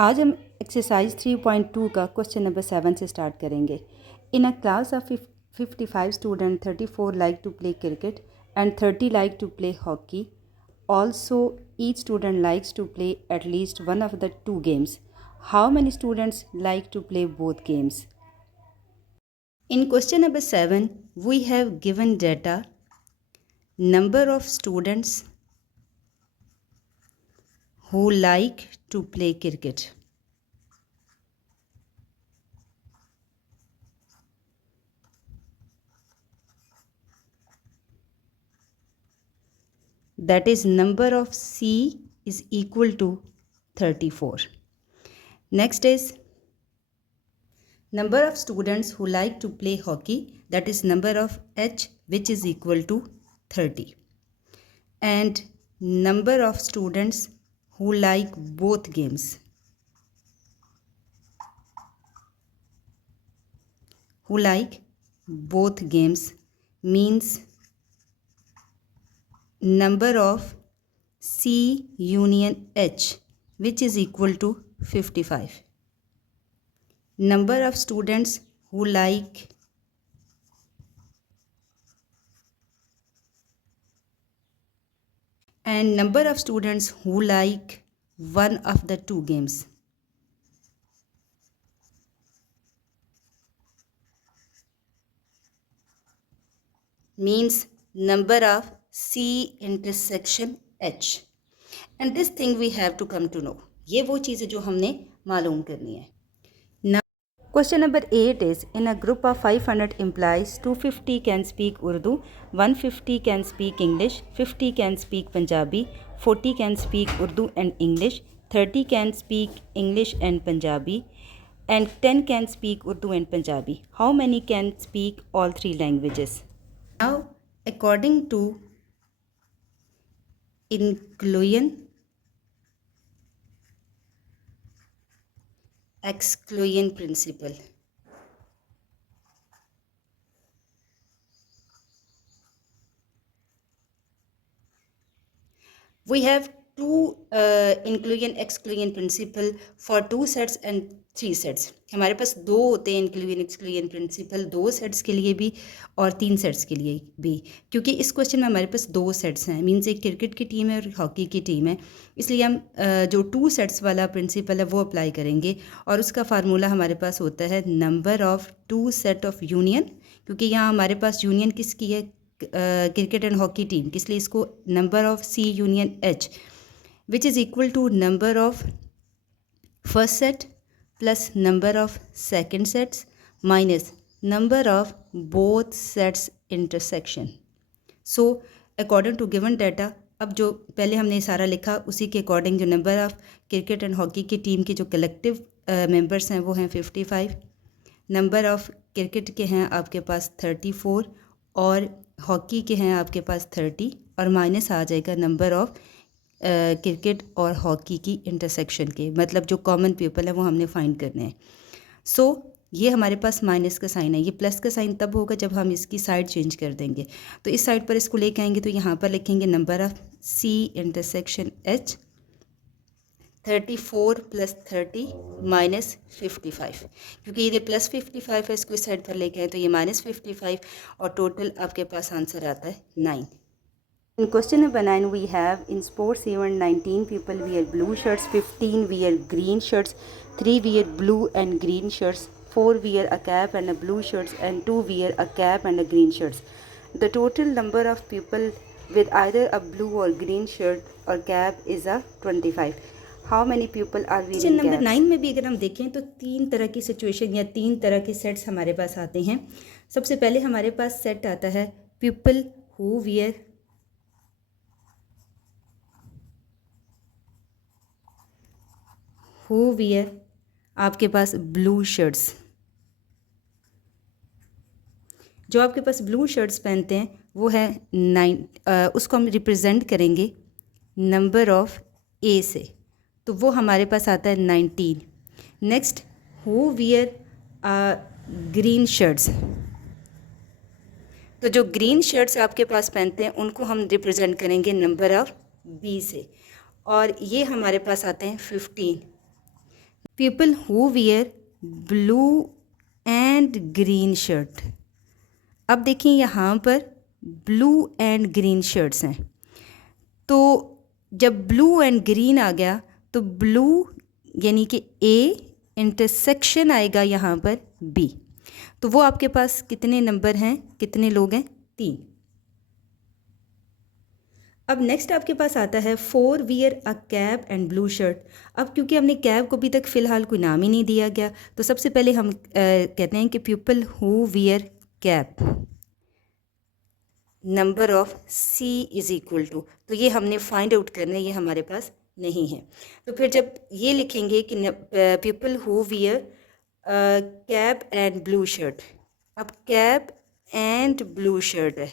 आज हम एक्सरसाइज 3.2 का क्वेश्चन नंबर 7 से स्टार्ट करेंगे। In a class of 55 student 34 like to play cricket and 30 like to play hockey. Also each student likes to play at least one of the two games. How many students like to play both games? In question number 7, we have given data, number of students who like to play cricket. That is, number of C is equal to 34. Next is number of students who like to play hockey, that is number of H, which is equal to 30. And number of students who like both games, means number of C union H, which is equal to 55. Number of students who like and number of students who like one of the two games. Means number of C intersection H. And this thing we have to come to know. ये वो चीज़ है जो हमने मालूम करनी है. Question number 8 is, in a group of 500 employees, 250 can speak Urdu, 150 can speak English, 50 can speak Punjabi, 40 can speak Urdu and English, 30 can speak English and Punjabi, and 10 can speak Urdu and Punjabi. How many can speak all three languages? Now, according to inclusion-exclusion principle, we have two inclusion-exclusion principle for two sets and three sets. हमारे पास दो होते हैं inclusion-exclusion principle, दो sets के लिए भी और तीन सेट्स के लिए भी, क्योंकि इस क्वेश्चन में हमारे पास दो सेट्स हैं, मीन्स एक क्रिकेट की टीम है और हॉकी की टीम है, इसलिए हम जो टू सेट्स वाला प्रिंसिपल है वो अप्लाई करेंगे और उसका फार्मूला हमारे पास होता है number of two set of union, क्योंकि यहाँ हमारे पास यूनियन किसकी है, क्रिकेट एंड हॉकी टीम, किस लिए इसको number of C union H, which is equal to number of first set plus number of second sets minus number of both sets intersection. So according to given data, अब जो पहले हमने सारा लिखा उसी के अकॉर्डिंग जो number of cricket and hockey की टीम के जो कलेक्टिव मेंबर्स हैं वो हैं 55, नंबर ऑफ क्रिकेट के हैं आपके पास 34 और हॉकी के हैं आपके पास 30, और माइनस आ जाएगा नंबर ऑफ क्रिकेट और हॉकी की इंटरसेक्शन के, मतलब जो कॉमन पीपल है वो हमने फाइंड करने हैं. सो ये हमारे पास माइनस का साइन है, ये प्लस का साइन तब होगा जब हम इसकी साइड चेंज कर देंगे. तो इस साइड पर इसको लेके आएंगे तो यहाँ पर लिखेंगे number of C intersection H, 34 plus 30 minus 55, क्योंकि ये प्लस 55 है, इसको इस साइड पर लेके आए तो ये माइनस 55 और टोटल आपके पास आंसर आता है 9. In question number 9, we have in sports event 19 people wear blue shirts, 15 wear green shirts, 3 wear blue and green shirts, 4 wear a cap and a blue shirts, and 2 wear a cap and a green shirts. The total number of people with either a blue or green shirt or cap is a 25. How many people are wearing caps? Number 9 में भी अगर हम देखें तो तीन तरह की situation या तीन तरह के सेट्स हमारे पास आते हैं. सबसे पहले हमारे पास सेट आता है पीपल हु वियर आपके पास ब्लू शर्ट्स. जो आपके पास ब्लू शर्ट्स पहनते हैं वो है 9, उसको हम रिप्रेजेंट करेंगे नंबर ऑफ A से, तो वो हमारे पास आता है 19. Next who wear green shirts, तो जो ग्रीन शर्ट्स आपके पास पहनते हैं उनको हम रिप्रेजेंट करेंगे नंबर ऑफ B से, और ये हमारे पास आते हैं 15. People who wear blue and green shirt. अब देखिए यहाँ पर ब्लू एंड ग्रीन शर्ट्स हैं, तो जब ब्लू एंड ग्रीन आ गया तो ब्लू यानी कि ए इंटरसेक्शन आएगा यहाँ पर बी, तो वो आपके पास कितने नंबर हैं, कितने लोग हैं, 3। अब नेक्स्ट आपके पास आता है 4 wear a cap and blue shirt. अब क्योंकि हमने कैप को अभी तक फ़िलहाल कोई नाम ही नहीं दिया गया, तो सबसे पहले हम कहते हैं कि people who wear cap, number of C is equal to, तो ये हमने फाइंड आउट करना है, ये हमारे पास नहीं है। तो फिर जब ये लिखेंगे कि people who wear cap and blue shirt, अब कैप एंड ब्लू शर्ट है,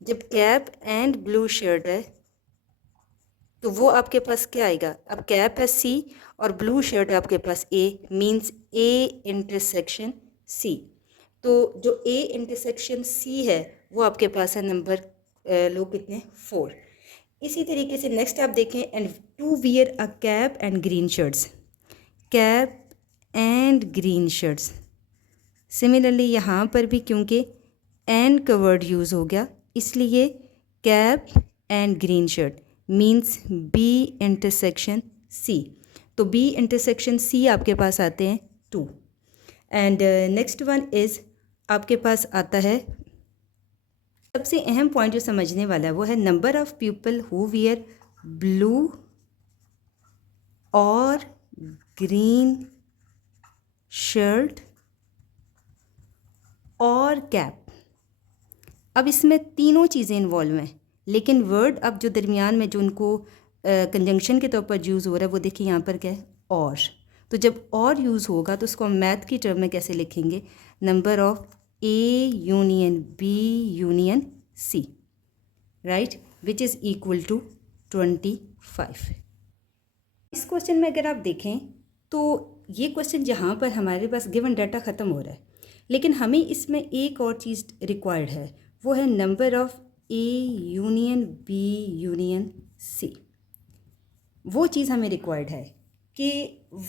जब कैप एंड ब्लू शर्ट है तो वो आपके पास क्या आएगा, अब कैप है सी और ब्लू शर्ट है आपके पास ए, मींस ए इंटरसेक्शन सी, तो जो ए इंटरसेक्शन सी है वो आपके पास है नंबर लोग कितने, 4। इसी तरीके से नेक्स्ट आप देखें, and 2 wear a cap and green shirts, cap and green shirts. Similarly यहाँ पर भी क्योंकि एंड का वर्ड यूज़ हो गया, इसलिए cap and green shirt means B intersection C, तो बी इंटरसेक्शन सी आपके पास आते हैं 2। एंड नेक्स्ट वन इज़ आपके पास आता है, सबसे अहम पॉइंट जो समझने वाला है वो है number of people who wear blue और ग्रीन शर्ट और कैप। अब इसमें तीनों चीज़ें इन्वॉल्व हैं, लेकिन वर्ड अब जो दरमियान में जो उनको कंजंक्शन के तौर पर यूज़ हो रहा है वो देखिए यहाँ पर क्या है, और। तो जब और यूज़ होगा तो उसको हम मैथ की टर्म में कैसे लिखेंगे, number of A union B union C, right, which is equal to 25। इस क्वेश्चन में अगर आप देखें तो ये क्वेश्चन जहाँ पर हमारे पास गिवन डाटा ख़त्म हो रहा है, लेकिन हमें इसमें एक और चीज़ रिक्वायर्ड है, वो है number of A union B union C. वो चीज़ हमें रिक्वायर्ड है कि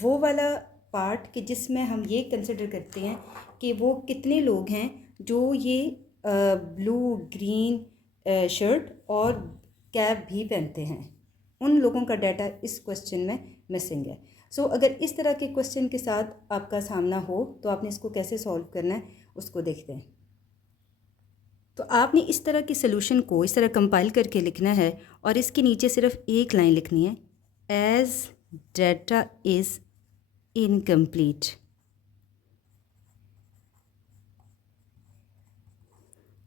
वो वाला पार्ट कि जिसमें हम ये कंसिडर करते हैं कि वो कितने लोग हैं जो ये ब्लू ग्रीन शर्ट और कैप भी पहनते हैं, उन लोगों का डाटा इस क्वेश्चन में मिसिंग है। सो अगर इस तरह के क्वेश्चन के साथ आपका सामना हो तो आपने इसको कैसे सॉल्व करना है उसको देखते हैं। तो आपने इस तरह के सलूशन को इस तरह कंपाइल करके लिखना है और इसके नीचे सिर्फ एक लाइन लिखनी है, as data is incomplete,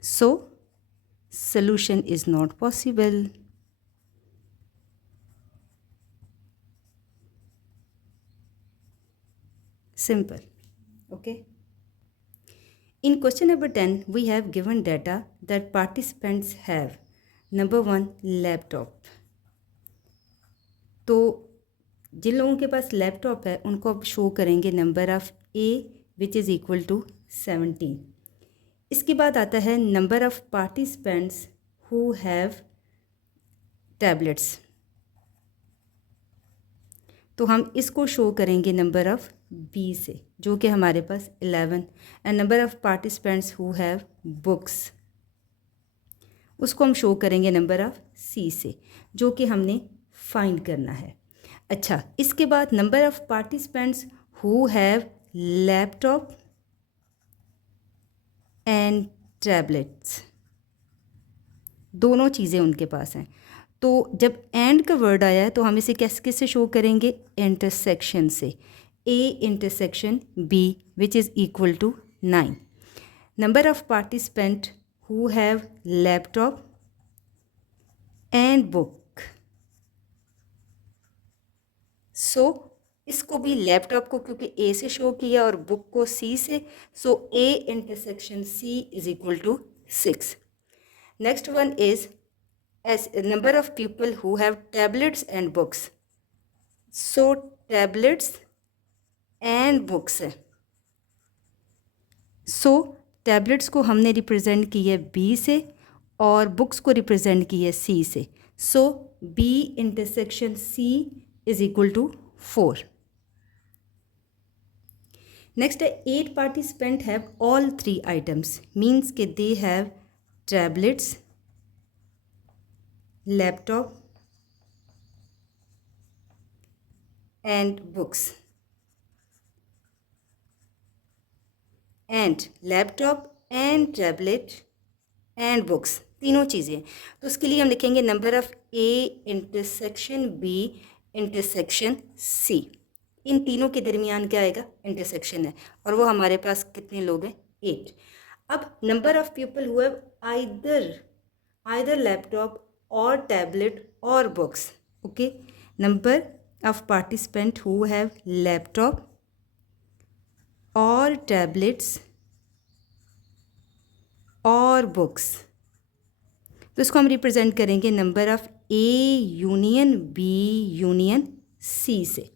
so solution is not possible. Simple. Okay. In question number 10, we have given data that participants have number 1 laptop. तो जिन लोगों के पास लैपटॉप है उनको अब शो करेंगे number of A which is equal to 17। इसके बाद आता है number of participants who have tablets, तो हम इसको शो करेंगे नंबर ऑफ़ बी से जो कि हमारे पास 11, and number of participants who have books उसको हम शो करेंगे नंबर ऑफ़ सी से जो कि हमने फाइंड करना है। अच्छा, इसके बाद number of participants who have laptop and tablets, दोनों चीज़ें उनके पास हैं। तो जब एंड का वर्ड आया है तो हम इसे किससे शो करेंगे, इंटरसेक्शन से, A intersection B which is equal to 9। Number of participant who have laptop and book, so इसको भी लैपटॉप को क्योंकि ए से शो किया और बुक को सी से, so A intersection C is equal to 6। Next one is as number of people who have tablets and books, so tablets and books है, so tablets को हमने रिप्रेजेंट की है B से और बुक्स को रिप्रेजेंट की है C से, so B intersection C is equal to 4. Next है 8 participant have all 3 items, means के they have tablets, laptop and books. And laptop and tablet and books, तीनों चीज़ें. तो उसके लिए हम लिखेंगे number of A intersection B intersection C. इन तीनों के दरमियान क्या आएगा, इंटरसेक्शन है, और वो हमारे पास कितने लोग हैं, 8. अब number of people who have either laptop और टैबलेट और books. Okay, number of participant who have laptop और टैबलेट्स और बुक्स. तो इसको हम रिप्रेजेंट करेंगे number of A union B union C से,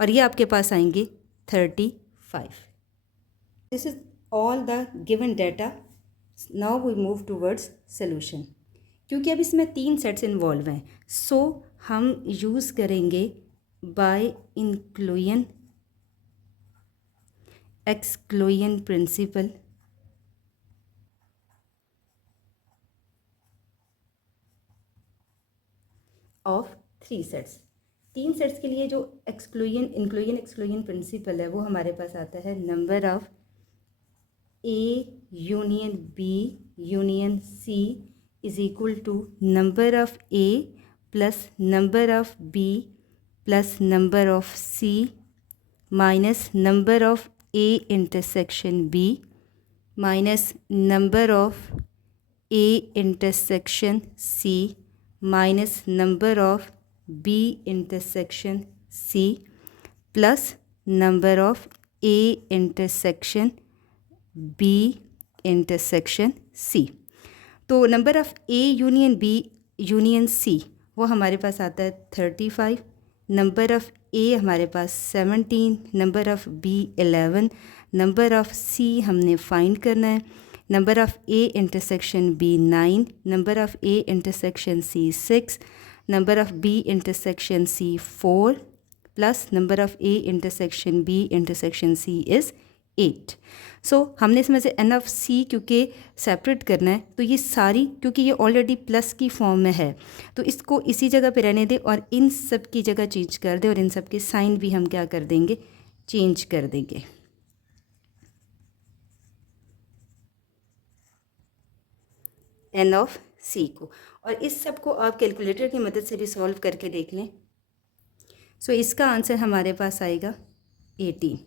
और ये आपके पास आएंगे 35. This is all the given data. Now we move towards solution. क्योंकि अब इसमें 3 सेट्स इन्वॉल्व हैं, सो हम यूज़ करेंगे by inclusion exclusion principle of 3 sets. 3 sets के लिए जो इंक्लूजन एक्सक्लूजन प्रिंसिपल है वो हमारे पास आता है number of A union B union C is equal to number of A plus number of B plus number of C minus number of A intersection B minus number of A intersection C minus number of B intersection C plus number of A intersection B intersection C. तो number of A union B union C वो हमारे पास आता है 35. Number of A हमारे पास 17, number of B 11, number of C हमने find करना है. Number of A intersection B 9, number of A intersection C 6, number of B intersection C 4 plus number of A intersection B intersection C is 8. So हमने इसमें से N of सी क्योंकि separate करना है, तो ये सारी क्योंकि ये ऑलरेडी प्लस की फॉर्म में है तो इसको इसी जगह पे रहने दें और इन सब की जगह चेंज कर दें और इन सब के साइन भी हम क्या कर देंगे, चेंज कर देंगे. एन ऑफ सी को, और इस सब को आप कैलकुलेटर की मदद से भी सॉल्व करके देख लें. सो इसका आंसर हमारे पास आएगा 18.